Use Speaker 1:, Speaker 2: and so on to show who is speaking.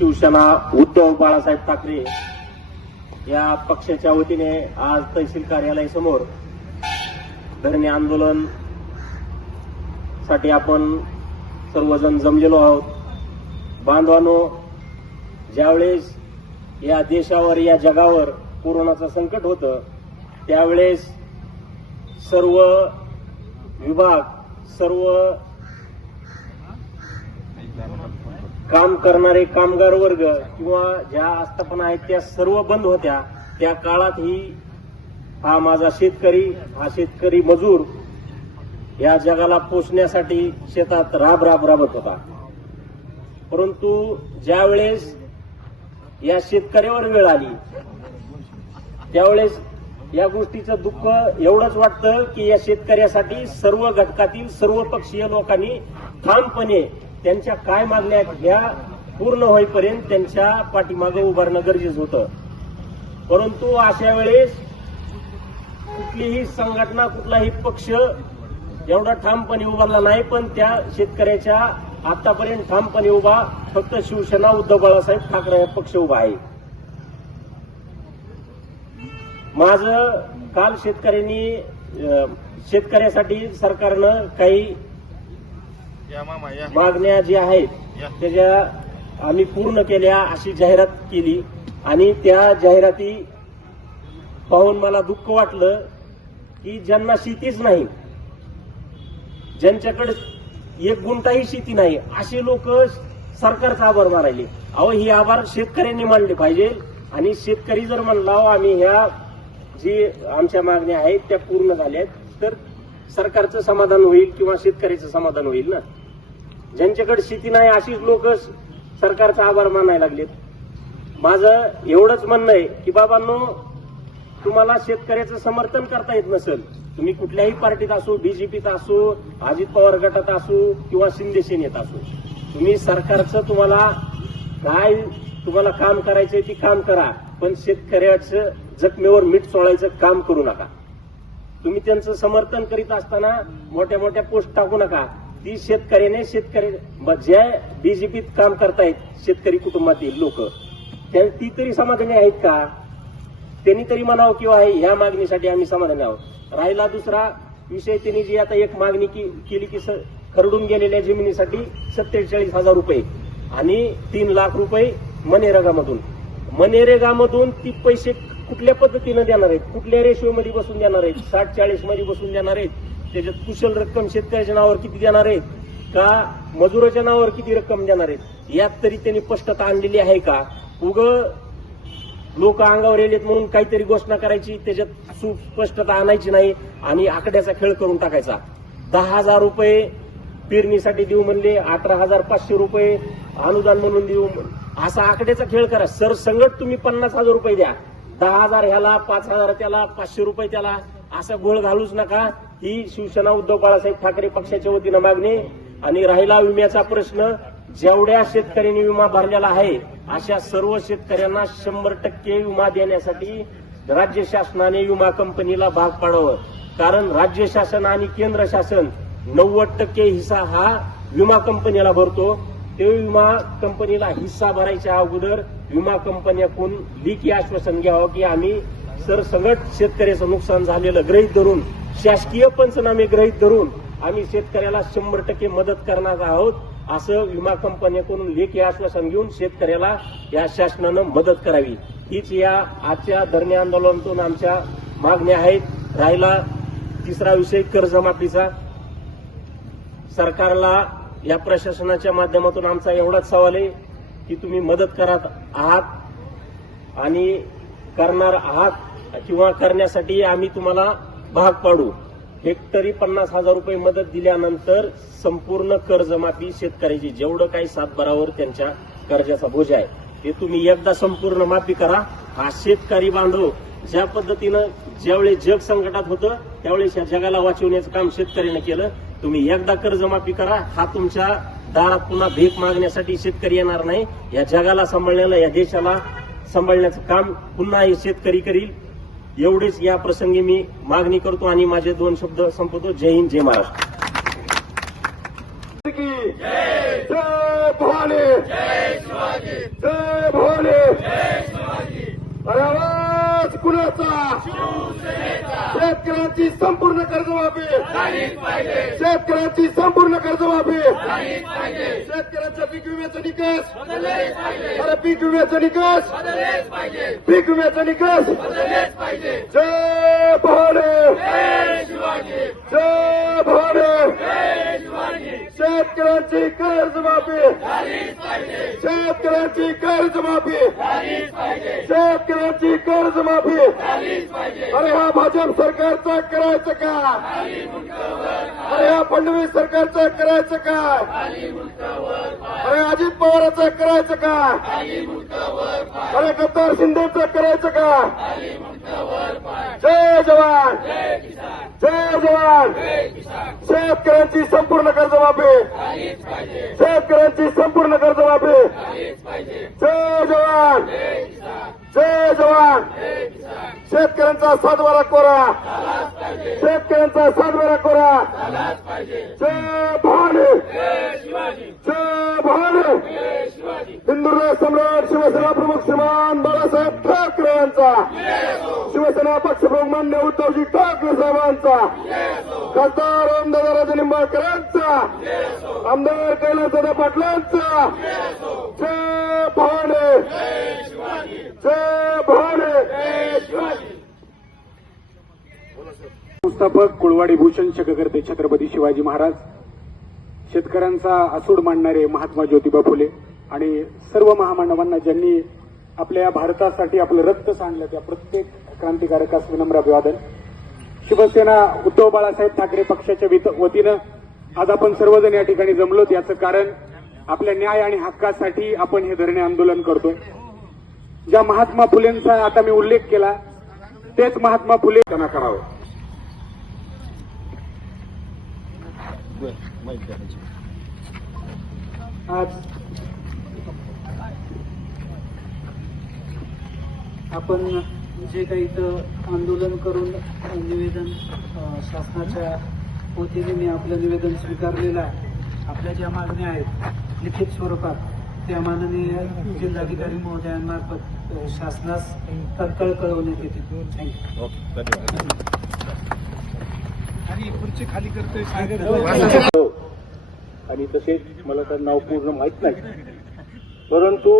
Speaker 1: शिवसेना उद्धव बाळासाहेब ठाकरे या पक्षाच्या वतीने आज तहसील कार्यालयासमोर धरणे आंदोलनसाठी आपण सर्वजण जमलेलो आहोत. बांधवानो ज्यावेळेस या देशावर या जगावर कोरोनाचं संकट होतं त्यावेळेस सर्व विभाग सर्व काम करणारे कामगार वर्ग किंवा ज्या आस्थापना आहेत त्या सर्व बंद होत्या त्या काळात ही हा माझा शेतकरी हा शेतकरी मजूर या जगाला पोचण्यासाठी शेतात राब राब राबत होता. परंतु ज्यावेळेस या शेतकऱ्यावर वेळ आली त्यावेळेस या गोष्टीचं दुःख एवढंच वाटतं की या शेतकऱ्यासाठी सर्व घटकातील सर्व पक्षीय लोकांनी ठामपणे त्यांच्या काय मागण्या आहेत ह्या पूर्ण होईपर्यंत त्यांच्या पाठीमागे उभारणं गरजेचं होतं. परंतु अशा वेळेस कुठलीही संघटना कुठलाही पक्ष एवढा ठामपणे उभारला नाही पण त्या शेतकऱ्याच्या आतापर्यंत ठामपणे उभा फक्त शिवसेना उद्धव बाळासाहेब ठाकरे हा पक्ष उभा आहे. माझं काल शेतकऱ्यांनी शेतकऱ्यासाठी सरकारनं काही मागण्या ज्या आहेत. त्याच्या आम्ही पूर्ण केल्या अशी जाहिरात केली आणि त्या जाहिराती पाहून मला दुःख वाटलं की ज्यांना शेतीच नाही ज्यांच्याकडे एक गुंठाही शेती नाही असे लोक सरकारचा आभार मानायले अहो ही आभार शेतकऱ्यांनी मानले पाहिजे आणि शेतकरी जर म्हणला "अहो, आम्ही ह्या जी आमच्या मागण्या आहेत त्या पूर्ण झाल्यात तर सरकारचं समाधान होईल किंवा शेतकऱ्याचं समाधान होईल ना? ज्यांच्याकडे शेती नाही अशीच लोक सरकारचा आभार मानायला लागलेत. माझं एवढंच म्हणणं आहे की बाबांनो तुम्हाला शेतकऱ्याचं समर्थन करता येत नसेल तुम्ही कुठल्याही पार्टीत असो बीजेपीत असो अजित पवार गटात असो किंवा शिंदे सेनेत असो तुम्ही सरकारचं तुम्हाला काय तुम्हाला काम करायचंय ती काम करा पण शेतकऱ्याचं जखमेवर मीठ चोळायचं काम करू नका. तुम्ही त्यांचं समर्थन करीत असताना मोठ्या मोठ्या पोस्ट टाकू नका ती शेतकऱ्याने शेतकरी ज्या बीजेपीत काम करतायत शेतकरी कुटुंबातील लोक ती तरी समाधानी आहेत का? त्यांनी तरी म्हणावं किंवा आहे ह्या मागणीसाठी आम्ही समाधानी आहोत. राहिला दुसरा विषय त्यांनी जी आता एक मागणी की- केली की स- खरडून गेलेल्या जमिनीसाठी सत्तेचाळीस हजार रुपये आणि तीन लाख रुपये मनेरेगामधून. मनरेगामधून ती पैसे कुठल्या पद्धतीनं देणार आहेत? कुठल्या रेशिओमध्ये बसून देणार आहेत? साठ चाळीसमध्ये बसून देणार आहेत? त्याच्यात कुशल रक्कम शेतकऱ्याच्या नावावर किती देणार आहेत? का मजुराच्या नावावर किती रक्कम देणार आहेत? यात तरी त्यांनी स्पष्टता आणलेली आहे का? उग लोक अंगावर येलेत म्हणून काहीतरी घोषणा करायची त्याच्यात सुस्पष्टता आणायची नाही आणि आकड्याचा खेळ करून टाकायचा. दहा हजार रुपये पेरणीसाठी देऊ म्हणले अठरा हजार पाचशे रुपये अनुदान म्हणून देऊ असा आकड्याचा खेळ करा. सर संगत तुम्ही पन्नास हजार रुपये द्या. दहा हजार ह्याला पाच हजार त्याला पाचशे रुपये त्याला असा घोळ घालूच नका. ही शिवसेना उद्धव बाळासाहेब ठाकरे पक्षाच्या वतीनं मागणी आणि राहिला विम्याचा प्रश्न जेवढ्या शेतकऱ्यांनी विमा भरलेला आहे अशा सर्व शेतकऱ्यांना शंभर टक्के विमा देण्यासाठी राज्य शासनाने विमा कंपनीला भाग पाडावं. कारण राज्य शासन आणि केंद्र शासन नव्वद टक्के हिस्सा हा विमा कंपनीला भरतो. ते विमा कंपनीला हिस्सा भरायच्या अगोदर विमा कंपन्याकडून लिखी आश्वासन घ्यावं की आम्ही सरसगट शेतकऱ्याचं नुकसान झालेलं गृहीत धरून शासकीय पंचनामे गृहीत धरून आम्ही शेतकऱ्याला शंभर टक्के मदत करणार आहोत असं विमा कंपन्याकडून लेखी आश्वासन घेऊन शेतकऱ्याला या शासनानं मदत करावी. हीच या आजच्या धरणे आंदोलनातून आमच्या मागण्या आहेत. राहिला तिसरा विषय कर्जमाफीचा. सरकारला या प्रशासनाच्या माध्यमातून आमचा एवढाच सवाल आहे की तुम्ही मदत करत आहात आणि करणार आहात किंवा करण्यासाठी आम्ही तुम्हाला भाग पाडू. हेक्टरी पन्नास हजार रुपये मदत दिल्यानंतर संपूर्ण कर्जमाफी शेतकऱ्याची जेवढं काही सातबारावर त्यांच्या कर्जाचा बोजा आहे ते तुम्ही एकदा संपूर्ण माफी करा. हा शेतकरी बांधव ज्या पद्धतीनं ज्यावेळी जग संकटात होतं त्यावेळेस या जगाला वाचवण्याचं काम शेतकऱ्यानं केलं. तुम्ही एकदा कर्जमाफी करा. हा तुमच्या दारात पुन्हा भीक मागण्यासाठी शेतकरी येणार नाही. या जगाला सांभाळण्याला या देशाला सांभाळण्याचं काम पुन्हा हे शेतकरी करील. एवढीच या प्रसंगी मी मागणी करतो आणि माझे दोन शब्द संपवतो. जय हिंद जय महाराष्ट्र.
Speaker 2: कुणाचा? शेतकऱ्यांची संपूर्ण कर्जमाफी. शेतकऱ्यांची संपूर्ण कर्जमाफी. शेतकऱ्यांच्या पीक विम्याचा निकष. अरे पीक विम्याचा निकष. पीक विम्याचा निकष. जय भवानी जय भवानी शेतकऱ्यांची कर्जमाफी शेतकऱ्यांची कर्जमाफी शेतकऱ्यांची कर्जमाफी अरे हा भाजप सरकारचा करायचं का? अरे हा फडणवीस सरकारचा करायचं का? अरे अजित पवाराचं करायचं का? अरे गद्दार शिंदेचं करायचं का? जय जवान. जय जवान. शेतकऱ्यांची संपूर्ण कर्जमाफी. शेतकऱ्यांची संपूर्ण कर्जमाफी. जय जवान. जय जवान. शेतकऱ्यांचा सातबारा कोरा. शेतकऱ्यांचा सातबारा कोरा. जय भाने जय भाने हिंदुराज सम्राट शिवसेना प्रमुख श्रीमान बाळासाहेब ठाकरे यांचा. शिवसेना पक्षप्रमुख मान्य उद्धवजी ठाकरे साहेबांचा. खासदार आमदार राजा निंबाळकरांचा आमदार कैलासदादा पाटलांचा. जय भाने जय भाने
Speaker 3: संस्थापक कुळवाडी भूषण शककर्ते छत्रपती शिवाजी महाराज शेतकऱ्यांचा असूड मांडणारे महात्मा ज्योतिबा फुले आणि सर्व महामानवांना ज्यांनी आपल्या भारतासाठी आपलं रक्त सांडलं त्या प्रत्येक क्रांतिकारकास विनम्र अभिवादन. शिवसेना उद्धव बाळासाहेब ठाकरे पक्षाच्या वतीनं आज आपण सर्वजण या ठिकाणी जमलोत. याचं कारण आपल्या न्याय आणि हक्कासाठी आपण हे धरणे आंदोलन करतोय. ज्या महात्मा फुलेंचा आता मी उल्लेख केला तेच महात्मा फुले
Speaker 2: त्यांना करावं.
Speaker 4: आज आपण जे काही इथं आंदोलन करून निवेदन शासनाच्या वतीने मी आपलं निवेदन स्वीकारलेलं आहे. आपल्या ज्या मागण्या आहेत लिखित स्वरूपात त्या माननीय जिल्हाधिकारी महोदयांमार्फत शासनास तत्काळ कळवण्यात येते थँक्यू
Speaker 1: आणि तसेच मला तर नाव पूर्ण माहीत नाही. परंतु